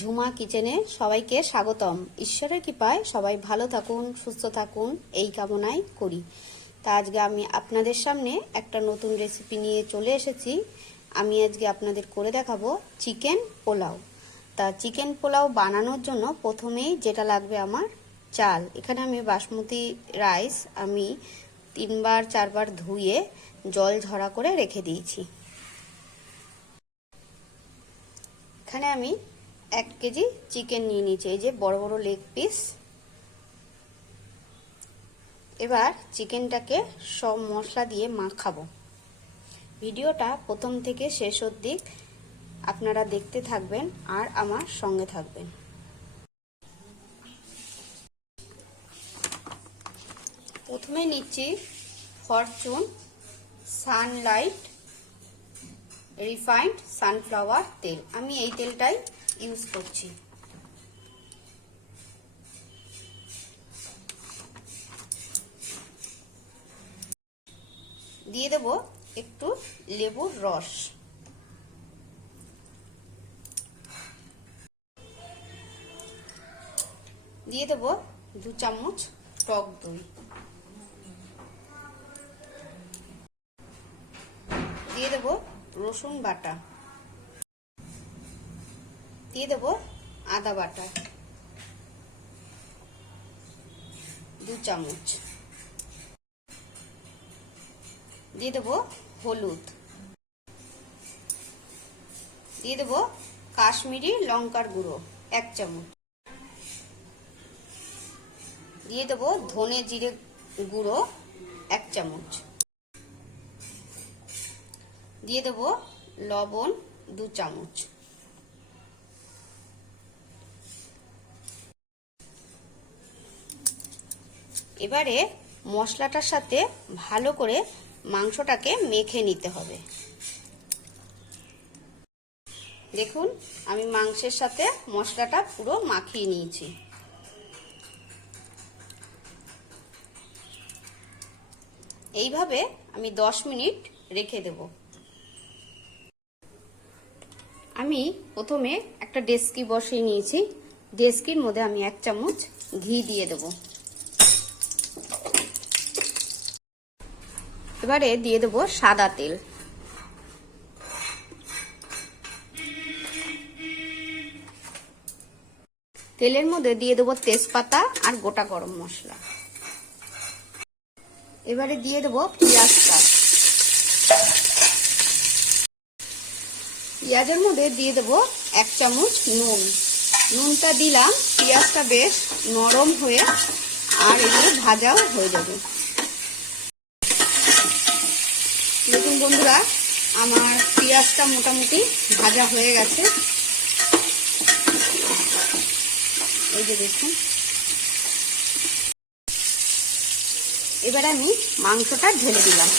ঝুমা কিচেনে সবাইকে স্বাগতম। ঈশ্বরের কৃপায় সবাই ভালো থাকুন, সুস্থ থাকুন এই কামনাই করি। তা আজকে আমি আপনাদের সামনে একটা নতুন রেসিপি নিয়ে চলে এসেছি। আমি আজকে আপনাদের করে দেখাবো চিকেন পোলাও। তা চিকেন পোলাও বানানোর জন্য প্রথমেই যেটা লাগবে আমার চাল। এখানে আমি বাসমতি রাইস আমি 3-4 বার ধুয়ে জল ঝরা করে রেখে দিয়েছি। এখানে আমি 1 কেজি চিকেন নিয়ে নিয়েছি, এই যে বড় বড় লেগ পিস। এবার চিকেনটাকে সব মশলা দিয়ে মাখাবো। ভিডিওটা প্রথম থেকে শেষ অবধি আপনারা দেখতে থাকবেন আর আমার সঙ্গে থাকবেন। প্রথমে নিচ্ছি ফরচুন সানলাইট রিফাইন্ড সানফ্লাওয়ার তেল। আমি এই তেলটাই ইউজ করছি। দিয়ে দেব একটু লেবুর রস, দিয়ে দেব 2 চামচ টক দই, দিয়ে দেব রসুন বাটা, দিয়ে দেব আদা বাটা 2 চামচ, দিয়ে দেব হলুদ, দিয়ে দেব কাশ্মীরি লঙ্কার গুঁড়ো 1 চামচ, দিয়ে দেব ধনে জিরে গুঁড়ো 1 চামচ, দিয়ে দেব লবণ 2 চামচ। এবারে মশলাটার সাথে ভালো করে মাংসটাকে মেখে নিতে হবে। দেখুন আমি মাংসের সাথে মশলাটা পুরো মাখিয়ে নিয়েছি। এইভাবে আমি 10 মিনিট রেখে দেব। আমি প্রথমে একটা ডেস্কি বসিয়ে নিয়েছি। ডেস্কির মধ্যে আমি 1 চামচ ঘি দিয়ে দেব। এবারে দিয়ে দেব সাদা তেল, তেলের মধ্যে দিয়ে দেব তেজপাতা আর গোটা গরম মশলা। এবারে দিয়ে দেব পেঁয়াজটা, পেঁয়াজের মধ্যে দিয়ে দেব 1 চামচ নুন। নুনটা দিলাম পেঁয়াজটা বেশ নরম হয়ে আর এগুলো ভাজাও হয়ে যাবে। দেখুন বন্ধুরা আমার পেঁয়াজটা মোটামুটি ভাজা হয়ে গেছে। এই যে দেখুন, এবার আমি মাংসটা ঢেলে দিলাম।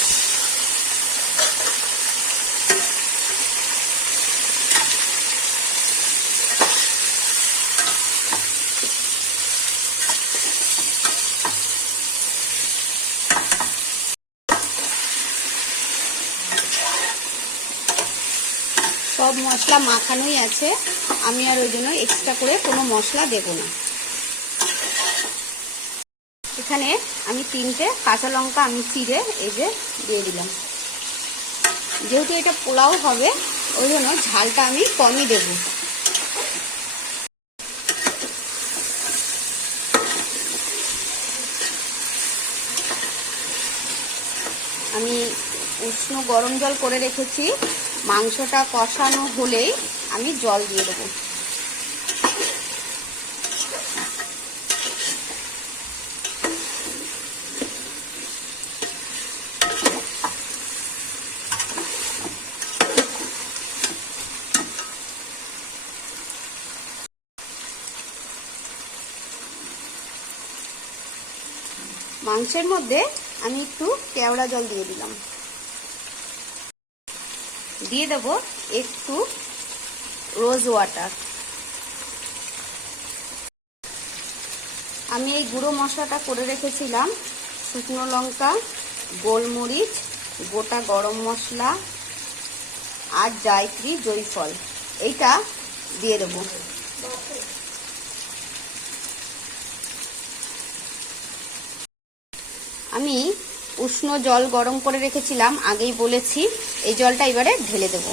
সব মশলা মাখানোই আছে, আমি আর ওই জন্য এক্সট্রা করে কোনো মশলা দেব না। এখানে আমি 3টে কাঁচা লঙ্কা আমি চিড়ে এই যে দিয়ে দিলাম। যেহেতু এটা পোলাও হবে ওই জন্য ঝালটা আমি কমই দেব। আমি উষ্ণ গরম জল করে রেখেছি। মাংসটা কষানো হলেই আমি জল দিয়ে দেব। মাংসের মধ্যে আমি একটু কেওড়া জল দিয়ে দিলাম, দিয়ে দেব একটু রোজ ওয়াটার। আমি এই গুঁড়ো মশলাটা করে রেখেছিলাম, শুকনো লঙ্কা, গোলমরিচ, গোটা গরম মশলা আর জায়ত্রী জয়ফল, এইটা দিয়ে দেব। আমি উষ্ণ জল গরম করে রেখেছিলাম, আগেই বলেছি। এই জলটা এবারে ঢেলে দেব।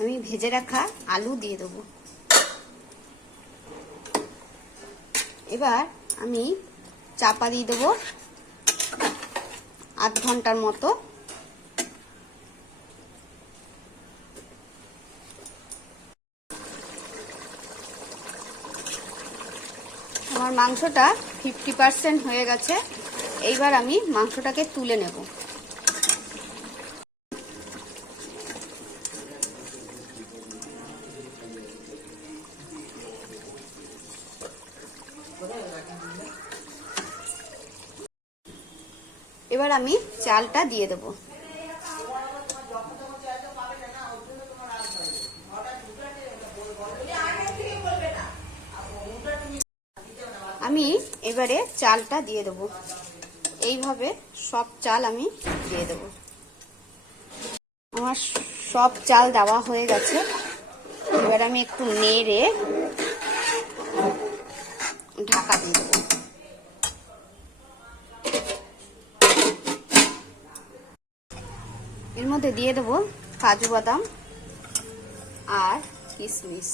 আমি ভেজে রাখা আলু দিয়ে দেব। এবার আমি চাপা দিয়ে দেবো আধ ঘন্টার মতো। আমার মাংসটা 50% হয়ে গেছে। এইবার আমি মাংসটাকে তুলে নেব। এবার আমি চালটা দিয়ে দেব। আমি এবারে চালটা দিয়ে দেব। এইভাবে সব চাল আমি দিয়ে দেব। আমার সব চাল দেওয়া হয়ে গেছে। এবার আমি একটু নেড়ে ঢাকা দিয়ে দেব। এর মধ্যে দিয়ে দেব কাজু বাদাম আর কিশমিশ।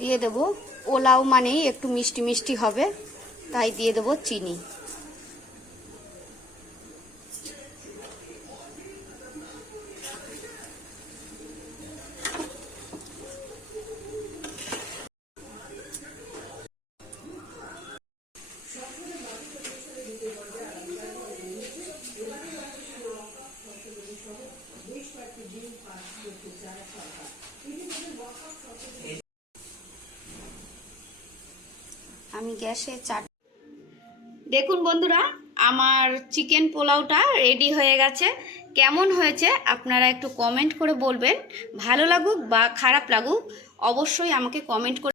দিয়ে দেব পোলাও মানেই একটু মিষ্টি মিষ্টি হবে, তাই দিয়ে দেব চিনি। আমি গ্যাসে দেখুন বন্ধুরা, আমার চিকেন পোলাওটা রেডি হয়ে গেছে। কেমন হয়েছে আপনারা একটু কমেন্ট করে বলবেন। ভালো লাগুক বা খারাপ লাগুক অবশ্যই আমাকে কমেন্ট করে